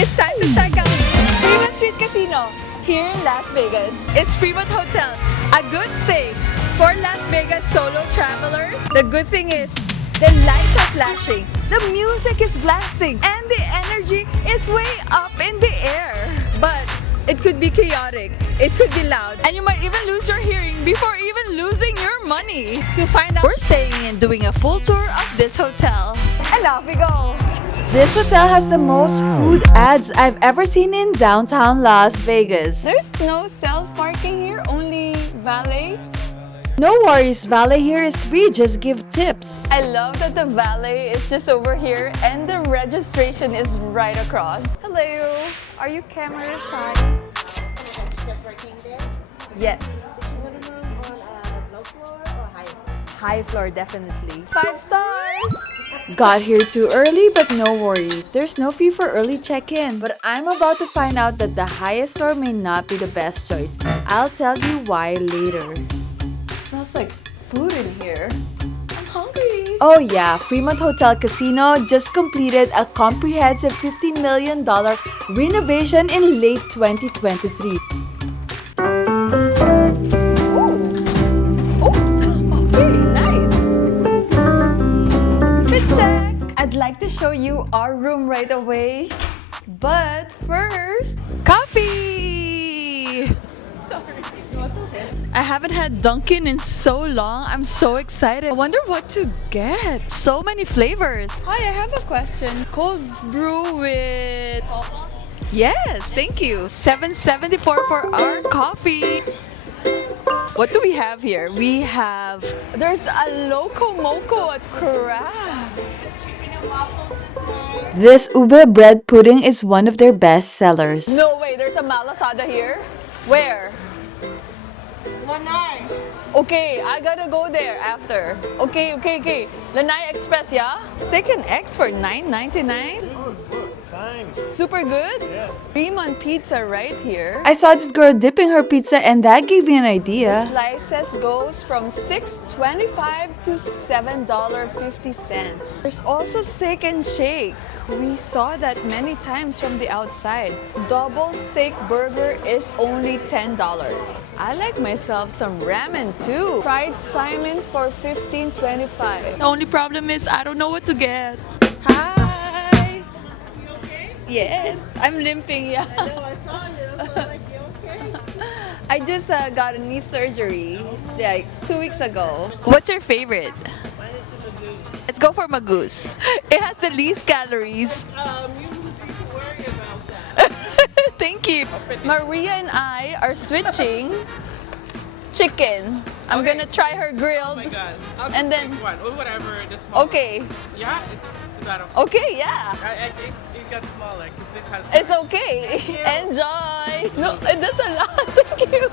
It's time to check out Fremont Street Casino here in Las Vegas. It's Fremont Hotel, a good stay for Las Vegas solo travelers. The good thing is, the lights are flashing, the music is blasting, and the energy is way up in the air. But it could be chaotic, it could be loud, and you might even lose your hearing before even losing your money. To find out, we're staying and doing a full tour of this hotel. And off we go! This hotel has the most food ads I've ever seen in downtown Las Vegas. There's no self-parking here, only valet. No worries, valet here is free, just give tips. I love that the valet is just over here and the registration is right across. Hello, are you camera shy? Yes. High floor, definitely. 5 stars! Got here too early, but no worries. There's no fee for early check-in. But I'm about to find out that the highest floor may not be the best choice. I'll tell you why later. Smells like food in here. I'm hungry. Oh yeah, Fremont Hotel Casino just completed a comprehensive $50 million renovation in late 2023. I'd like to show you our room right away, but first, coffee! Sorry. No, it's okay. I haven't had Dunkin' in so long. I'm so excited. I wonder what to get. So many flavors. Hi, I have a question. Cold brew with... Yes, thank you. $7.74 for our coffee. What do we have here? We have... There's a Loco Moco at Craft. This ube bread pudding is one of their best sellers. No way, there's a malasada here? Where? Lanai. Okay, I gotta go there after. Okay. Lanai Express, yeah? Steak and eggs for $9.99? Fine. Super good? Yes. Fremont Pizza right here. I saw this girl dipping her pizza and that gave me an idea. Slices goes from $6.25 to $7.50. There's also steak and shake. We saw that many times from the outside. Double steak burger is only $10. I like myself some ramen too. Fried salmon for $15.25. The only problem is I don't know what to get. Hi. You okay? Yes, I'm limping, yeah. I know, I saw you. I was like, you okay? I just got a knee surgery like 2 weeks ago. What's your favorite? Mine is the lagoon. Let's go for Magoose. It has the least calories. You need to worry about that. Thank you. Maria and I are switching chicken. I'm Okay. gonna try her grilled. Oh my god. I'll just And then- take one. Or whatever, the small Okay. one. Yeah? Is that okay? Okay, yeah. It got smaller. 'Cause it has It's okay. Enjoy. No, that's a lot. Thank you.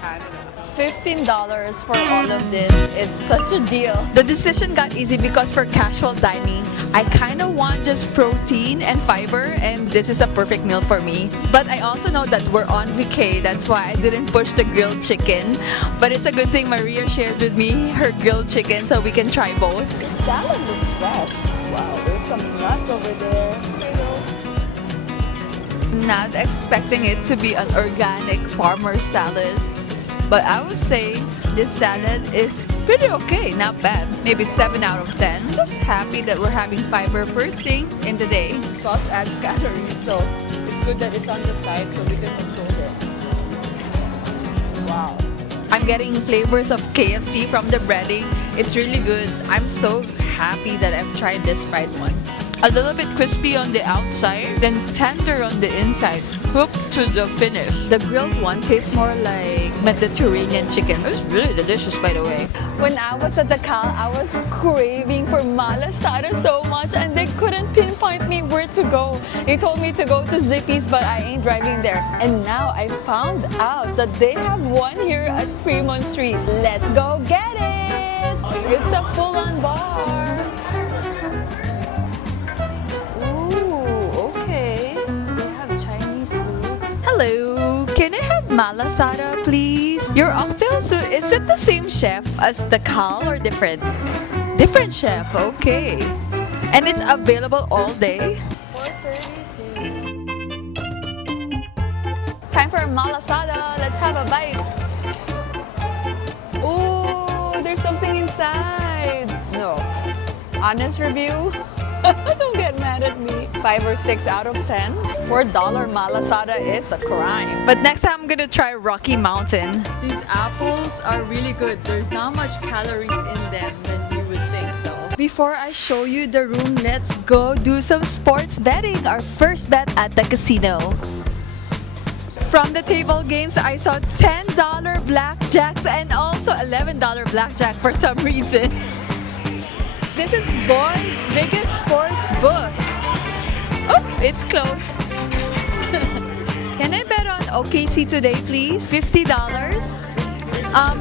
Canada. $15 for all of this. It's such a deal. The decision got easy because for casual dining, I kind of want just protein and fiber, and this is a perfect meal for me. But I also know that we're on vacay, that's why I didn't push the grilled chicken. But it's a good thing Maria shared with me her grilled chicken so we can try both. The salad looks fresh. Wow, there's some nuts over there. Not expecting it to be an organic farmer salad. But I would say this salad is pretty okay, not bad. Maybe 7 out of 10. Just happy that we're having fiber first thing in the day. Sauce adds calories, so it's good that it's on the side so we can control it. Wow. I'm getting flavors of KFC from the breading. It's really good. I'm so happy that I've tried this fried one. A little bit crispy on the outside, then tender on the inside, cooked to the finish. The grilled one tastes more like Mediterranean chicken. It's really delicious, by the way. When I was at the Cal, I was craving for malasada so much and they couldn't pinpoint me where to go. They told me to go to Zippy's, but I ain't driving there. And now I found out that they have one here at Fremont Street. Let's go get it! It's a full-on bar. Hello, can I have malasada, please? Your oxtail soup, is it the same chef as the Cal or different? Different chef, okay. And it's available all day? 4:32. Time for a malasada. Let's have a bite. Ooh, there's something inside. No. Honest review. Don't get mad at me. 5 or 6 out of 10. $4 malasada is a crime. But next time I'm gonna try Rocky Mountain. These apples are really good. There's not much calories in them than you would think so. Before I show you the room, let's go do some sports betting. Our first bet at the casino. From the table games, I saw $10 blackjacks and also $11 blackjack for some reason. This is Boyd's biggest sports book. Oh, it's closed. Can I bet on OKC today, please? $50.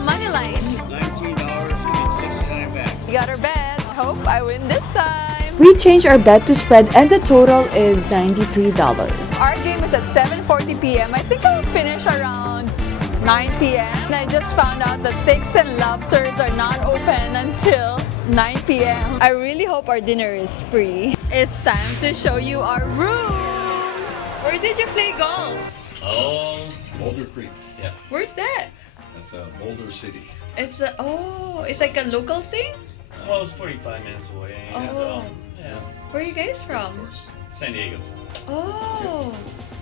Money line. $19, you get 69 back. You got our bet. Hope I win this time. We changed our bet to spread and the total is $93. Our game is at 7:40 p.m. I think I'll finish around 9 p.m. And I just found out that steaks and lobsters are not open until 9 p.m. I really hope our dinner is free. It's time to show you our room. Where did you play golf? Boulder Creek. Yeah, Where's that? that's Boulder City. It's like a local thing? Well, it's 45 minutes away. Oh. So, yeah. Where are you guys from? San Diego. Oh.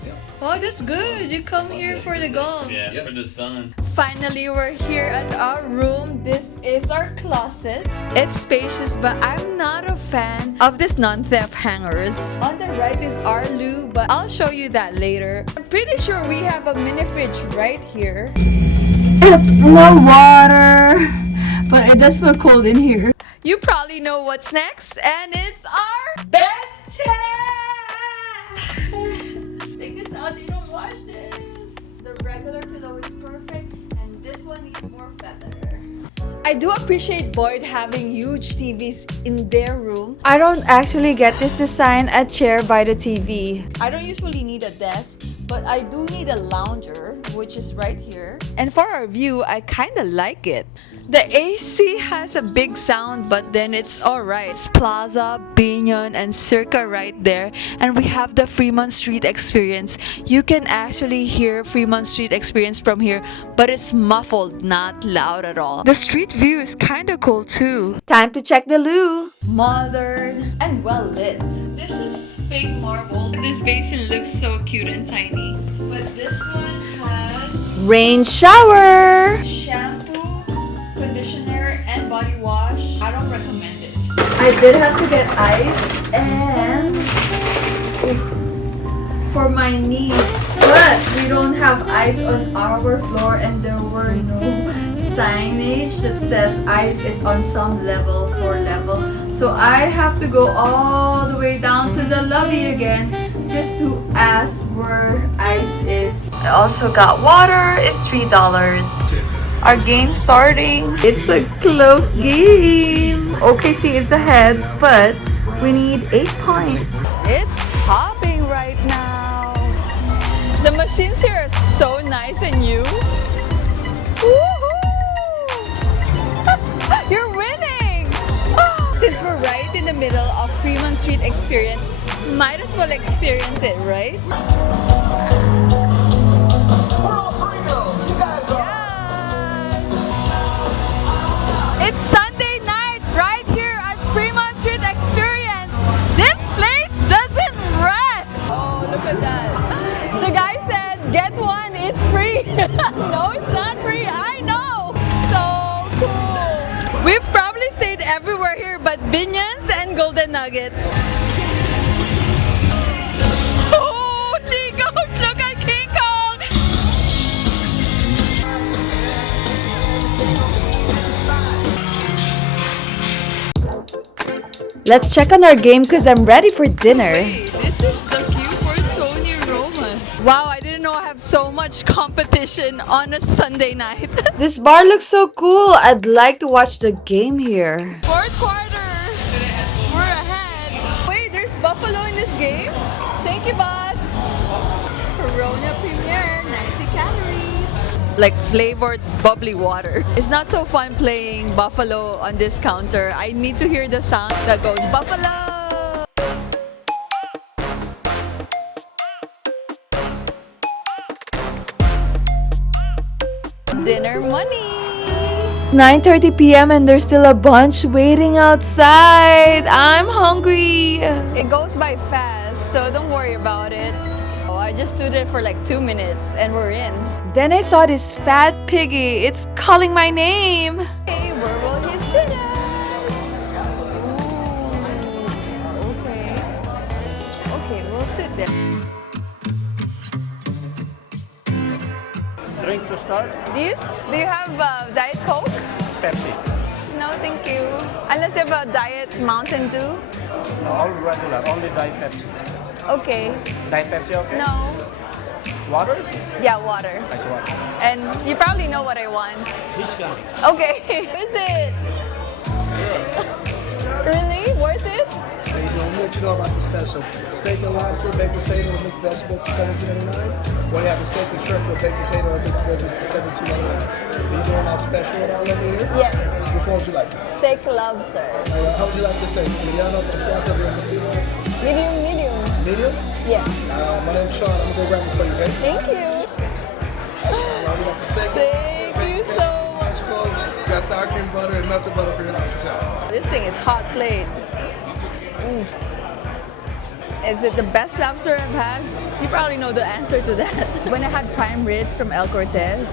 Yep. Oh, that's good. You come here for the golf. Yeah, Yep. for the sun. Finally, we're here at our room. This is our closet. It's spacious, but I'm not a fan of this non-theft hangers. On the right is our loo, but I'll show you that later. I'm pretty sure we have a mini fridge right here. No water, but it does feel cold in here. You probably know what's next, and it's our bed Take this out, you don't wash this. The regular pillow is perfect, and this one needs more feather. I do appreciate Boyd having huge TVs in their room. I don't actually get this design a chair by the TV. I don't usually need a desk, but I do need a lounger, which is right here. And for our view, I kind of like it. The AC has a big sound, but then it's alright. It's Plaza, Binyon, and Circa right there. And we have the Fremont Street experience. You can actually hear Fremont Street experience from here, but it's muffled, not loud at all. The street view is kind of cool too. Time to check the loo. Modern and well lit. This is fake marble. This basin looks so cute and tiny. But this one has Rain shower. shampoo, conditioner, and body wash. I don't recommend it. I did have to get ice and for my knee, but we don't have ice on our floor and there were no signage that says ice is on some level, floor level. So I have to go all the way down to the lobby again just to ask where ice is. I also got water. It's $3. Our game starting. It's a close game. OKC is ahead, but we need 8 points. It's popping right now. The machines here are so nice and new. Woohoo! You're winning! Since we're right in the middle of Fremont Street experience, might as well experience it, right? It's Sunday night right here at Fremont Street Experience. This place doesn't rest. Oh, look at that. The guy said, get one, it's free. No, it's not free. I know. So cool. We've probably stayed everywhere here but Binions and Golden Nuggets. Holy gosh, look at King Kong. Let's check on our game because I'm ready for dinner. Wait, this is the queue for Tony Romas. Wow, I didn't know I have so much competition on a Sunday night. This bar looks so cool. I'd like to watch the game here. Fourth quarter, we're ahead. Wait, there's buffalo in this game? Thank you, boss. Corona Premier, 90 calories. Like flavored bubbly water. It's not so fun playing buffalo on this counter. I need to hear the sound that goes buffalo. dinner money. 9:30 p.m. and there's still a bunch waiting outside. I'm hungry. It goes by fast, so don't worry about it. Oh, I just stood there for like 2 minutes and we're in. Then I saw this fat piggy. It's calling my name. Hey, where will he sit at? Ooh, okay. Okay, we'll sit there. Drink to start? Do you have Diet Coke? Pepsi. No, thank you. Unless you have a Diet Mountain Dew? No, all regular, only Diet Pepsi. Okay. Diet Pepsi, okay? No. Water? Yeah, water. Nice water. And you probably know what I want. Whiskey. Okay. Is it? Really? Worth it? Hey, let me let you know about the special. Steak and lobster, baked potato, and mixed vegetables for $17.99. Or you have a steak and shrimp with baked potato and mixed veggies for $17.99. Are you doing our special at all over here? Yes. Which one would you like? Steak lobster. How would you like the steak? Mediano, Pascual, Medium, medium. medium? Yes. My name's Sean. I'm going to go grab it for you, okay? Thank you. We got the steak. Thank you so much. We got sour cream butter and melted butter for your lobster salad. This thing is hot plate. Oof. Is it the best lobster I've had? You probably know the answer to that. When I had prime ribs from El Cortez,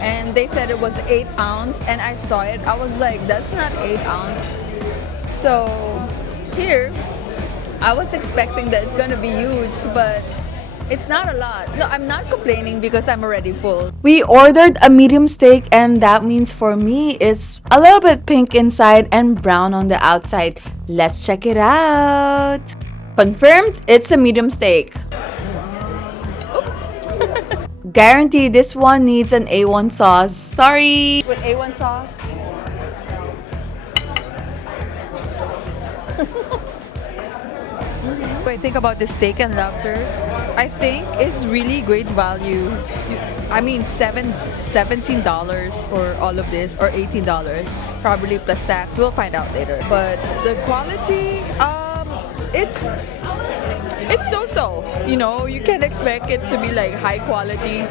and they said it was 8 ounce, and I saw it, I was like, that's not 8 ounce. So here, I was expecting that it's gonna be huge, but it's not a lot. No, I'm not complaining because I'm already full. We ordered a medium steak, and that means for me it's a little bit pink inside and brown on the outside. Let's check it out. Confirmed, it's a medium steak. Guarantee this one needs an A1 sauce. Sorry. With A1 sauce. When I think about the steak and lobster, I think it's really great value. I mean, $17 for all of this, or $18, probably plus tax. We'll find out later. But the quality, it's so-so. You know, you can expect it to be like high quality.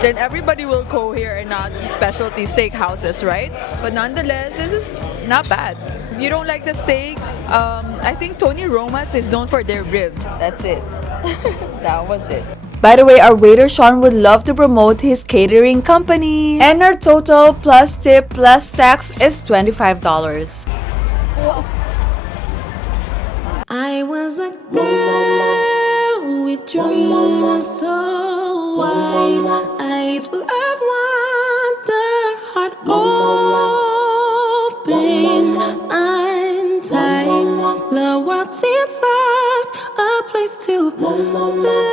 Then everybody will go here and not to specialty steak houses, right? But nonetheless, this is not bad. If you don't like the steak, I think Tony Roma's is known for their ribs. That's it. That was it. By the way, our waiter Sean would love to promote his catering company. And our total plus tip plus tax is $25. I was a girl with dreams so wide, eyes full of wonder, heart open, untied. The world seems soft, a place to live.